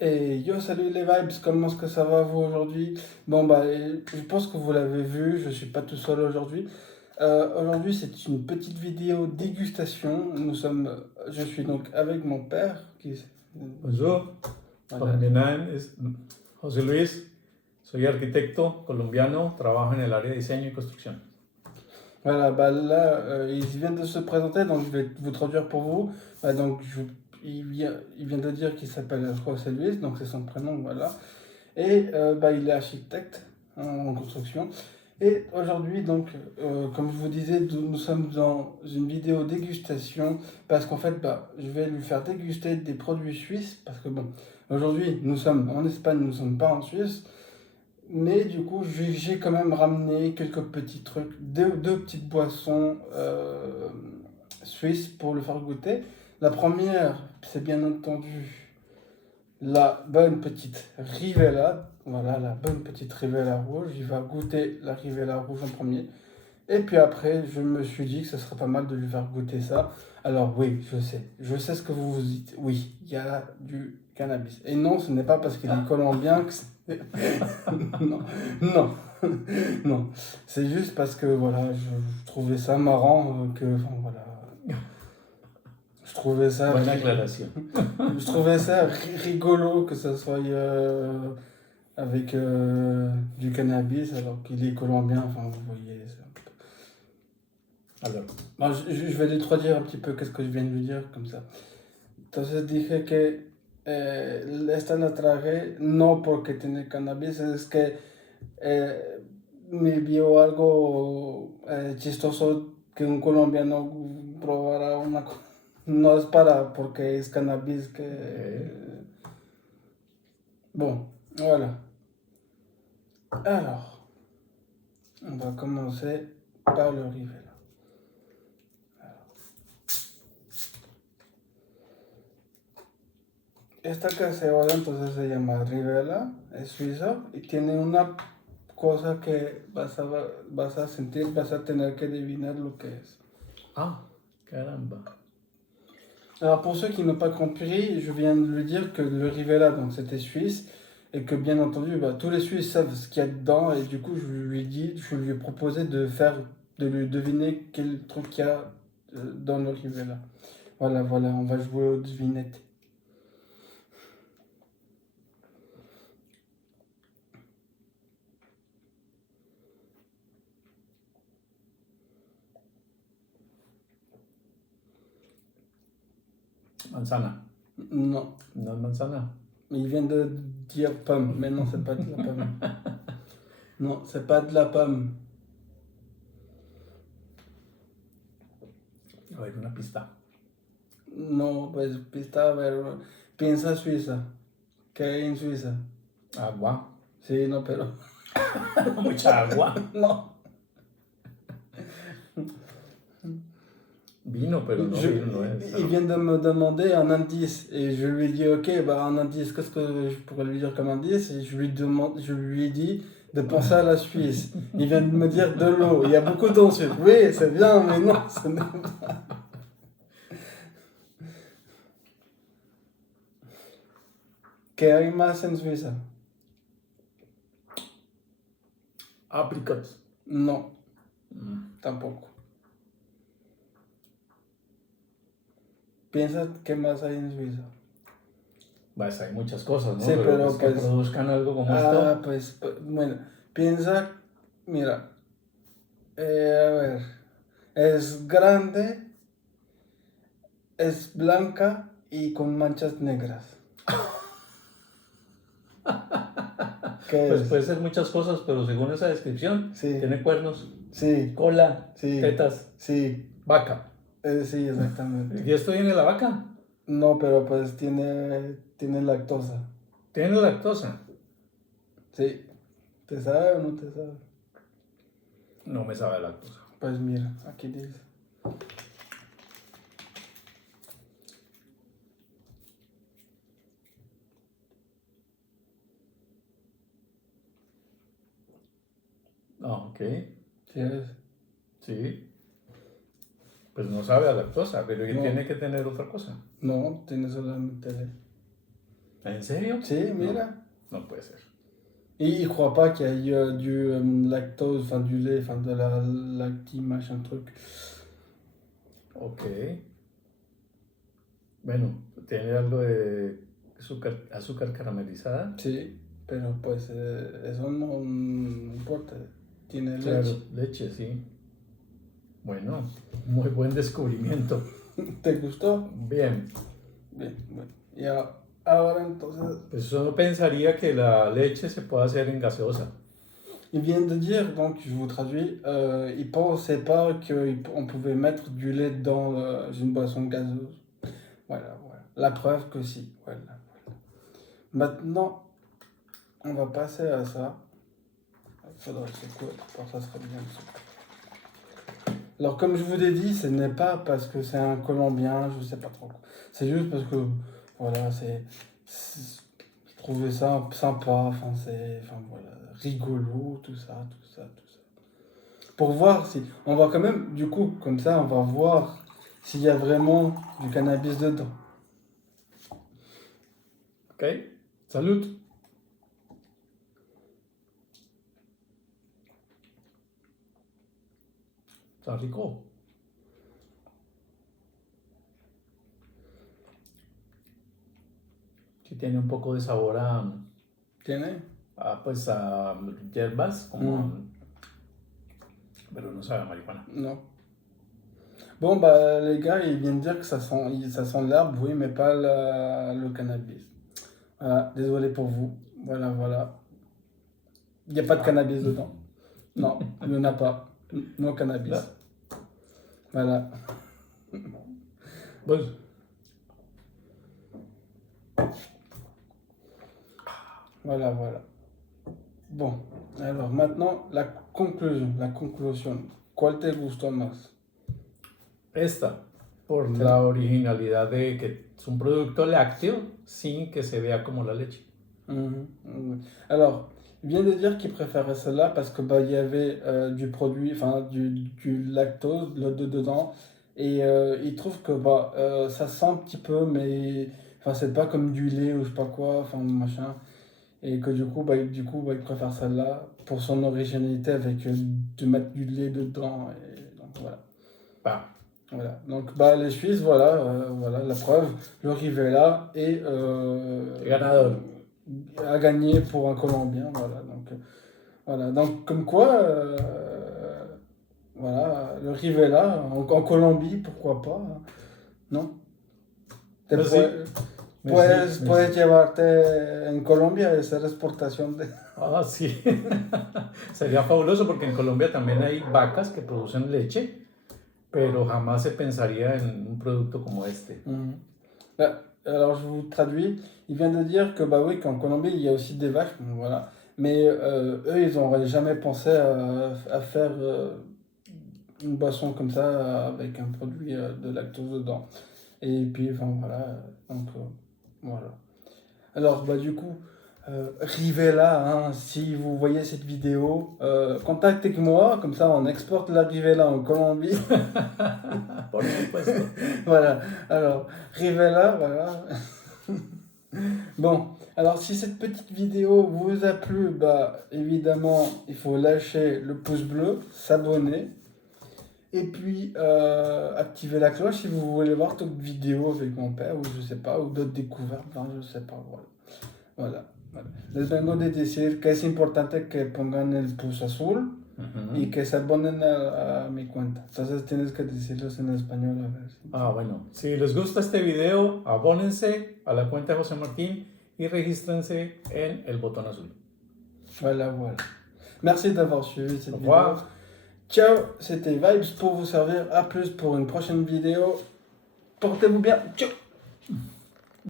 Et yo, salut les vibes, comment est-ce que ça va vous aujourd'hui? Bon, bah, je pense que vous l'avez vu, je suis pas tout seul aujourd'hui. Aujourd'hui, c'est une petite vidéo dégustation. Je suis donc avec mon père, Bonjour, voilà, mi nombre es José Luis, soy arquitecto colombiano, trabajo en el área de diseño y construcción. voilà, bah là, il vient de se présenter, donc je vais vous traduire pour vous. Bah, donc, il vient de dire qu'il s'appelle José Luis, donc c'est son prénom, voilà. Et bah, il est architecte en construction. Et aujourd'hui, donc, comme je vous disais, nous sommes dans une vidéo dégustation parce qu'en fait, bah, je vais lui faire déguster des produits suisses parce que bon, aujourd'hui, nous sommes en Espagne, nous ne sommes pas en Suisse. Mais du coup, j'ai quand même ramené quelques petits trucs, deux petites boissons suisses pour le faire goûter. La première, c'est bien entendu la bonne petite Rivella. Voilà, la bonne petite Rivella rouge. Il va goûter la Rivella rouge en premier. Et puis après, je me suis dit que ce serait pas mal de lui faire goûter ça. Alors oui, je sais ce que vous vous dites. Oui, il y a du cannabis. Et non, ce n'est pas parce qu'il est colombien que non, non, non. C'est juste parce que voilà, je trouvais ça marrant enfin, voilà. Je trouvais ça, Buena aclaración. je trouvais ça rigolo que ça soit avec du cannabis alors qu'il est colombien. Enfin, vous voyez. Alors, Bon, je vais lui traduire un petit peu qu'est-ce que je viens de lui dire comme ça. Entonces dije que esta la traje no porque tiene cannabis, es que me vio algo chistoso que un colombiano probara una cosa. No es para porque es cannabis que... Bon, voilà. Alors, on va commencer par le Rivella. Esta cacerola entonces se llama Rivella, es suiza y tiene una cosa que vas a sentir, vas a tener que adivinar lo que es. ah, caramba. Alors pour ceux qui n'ont pas compris, je viens de lui dire que le Rivella donc c'était suisse et que bien entendu bah, tous les Suisses savent ce qu'il y a dedans et du coup je lui ai proposé de lui deviner quel truc il y a dans le Rivella. Voilà, on va jouer aux devinettes. Manzana. Non. No es manzana. Il vient de dire pomme, mais non, c'est pas de la pomme. Non, c'est pas de la pomme. A ver, una pista. No, pues pista, a ver, piensa Suiza. ¿Qué hay en Suiza? Agua. Sí, no, pero... Mucha agua. No. Vino, pero no, vino no es. Il vient de me demander un indice et je lui ai dit ok, bah un indice, qu'est-ce que je pourrais lui dire comme indice? Et je lui ai dit de penser à la Suisse. Il vient de me dire de l'eau. Il y a beaucoup d'eau en Suisse. Oui, c'est bien, mais non, ce n'est pas. ¿Qué hay más en Suiza? Apricots. No, tampoco. ¿Piensas qué más hay en Suiza? Pues hay muchas cosas, ¿no? Sí, pero pues, que pues... produzcan algo como Ah, esto. pues, bueno, piensa, mira, a ver, es grande, es blanca y con manchas negras. ¿Qué Pues es? puede ser muchas cosas, pero según esa descripción, Sí. tiene cuernos, Sí, cola, sí, tetas, sí, vaca. sí, exactamente. ¿Y esto viene de la vaca? No, pero pues tiene lactosa. ¿Tiene lactosa? Sí. ¿Te sabe o no te sabe? No me sabe a lactosa. Pues mira, aquí dice. Ah, ok. ¿Sí es? Sí. Pues no sabe a lactosa, pero No. tiene que tener otra cosa. No, tiene solamente... ¿En serio? Sí, mira. No puede ser. Et il croit pas qu'il y ait du lactose, enfin du lait, enfin de la lacti, machin truc. Ok. Bueno, tiene algo de azúcar caramelizada. Sí, pero pues eso no importa. Tiene Claro, leche. leche, sí. Bueno, muy buen descubrimiento. ¿Te gustó? Bien, Bien, bueno. Y ahora entonces, pues uno pensaría que la leche se puede hacer en gaseosa. il vient de dire, donc je vous traduis, il pensait pas qu'on pouvait mettre du lait dans une boisson gazeuse. Voilà, voilà. La preuve que si. Voilà, voilà. Maintenant, on va passer à ça. Il faudrait secouer, ça serait bien de secouer. Alors, comme je vous ai dit, ce n'est pas parce que c'est un Colombien, je sais pas trop. C'est juste parce que, voilà, je trouvais ça sympa, enfin, voilà, rigolo, tout ça. Pour voir si, on va quand même, du coup, comme ça, on va voir s'il y a vraiment du cannabis dedans. Ok, salud. Está rico. Sí tiene un poco de sabor ¿Tiene? pues a hierbas, como, pero no sabe a marihuana. Non. Bon, bah, les gars, ils viennent dire que ça sent l'herbe, oui, mais pas le cannabis. Voilà, désolé pour vous. Voilà, voilà. Il n'y a pas de cannabis dedans. Non, il n'y en a pas. No cannabis. Là. Voilà. Pues, Voilà, voilà. Bon, alors maintenant, la conclusion. ¿Cuál te gustó más? esta, por Sí. la originalidad de que es un producto lácteo sin que se vea como la leche. Mhm. Alors, il vient de dire qu'il préférait celle-là parce que bah, il y avait du produit, enfin du lactose dedans. Et il trouve que bah, ça sent un petit peu, mais enfin, c'est pas comme du lait ou je sais pas quoi, enfin machin. Et que du coup, il préfère celle-là pour son originalité avec de mettre du lait dedans. Et donc voilà. Ah, Voilà. Donc bah, les Suisses, voilà la preuve. Le Rivella et ganador. a gagné pour un Colombien. Voilà. Donc comme quoi, voilà, le Rivella en Colombie, pourquoi pas, hein, ¿no? Te Pues sí. puedes llevarte en Colombia y hacer exportación de... Ah, sí. Sería fabuloso porque en Colombia también hay vacas que producen leche, pero jamás se pensaría en un producto como este. Alors je vous traduis, il vient de dire que bah oui, qu'en Colombie il y a aussi des vaches, voilà. Mais eux ils n'auraient jamais pensé à faire une boisson comme ça avec un produit de lactose dedans. Et puis enfin voilà, donc voilà. Alors bah du coup, Rivella, hein, si vous voyez cette vidéo, contactez moi, comme ça on exporte la Rivella en Colombie. Por supuesto. Voilà, alors Rivella, voilà. Bon, alors si cette petite vidéo vous a plu, bah évidemment il faut lâcher le pouce bleu, s'abonner et puis activer la cloche si vous voulez voir d'autres vidéos avec mon père ou je sais pas, ou d'autres découvertes, hein, je sais pas, voilà. Les vengo de decir que es importante que pongan el pulso azul y que se abonen a mi cuenta. Entonces tienes que decirlos en español a ver. Ah, bueno. Si les gusta este video, abónense a la cuenta de José Martín y regístrense en el botón azul. Voilà. Merci d'avoir suivi cette Au vidéo. revoir. Ciao, c'était Vibes pour vous servir. À plus pour une prochaine vidéo. Portez-vous bien. Ciao.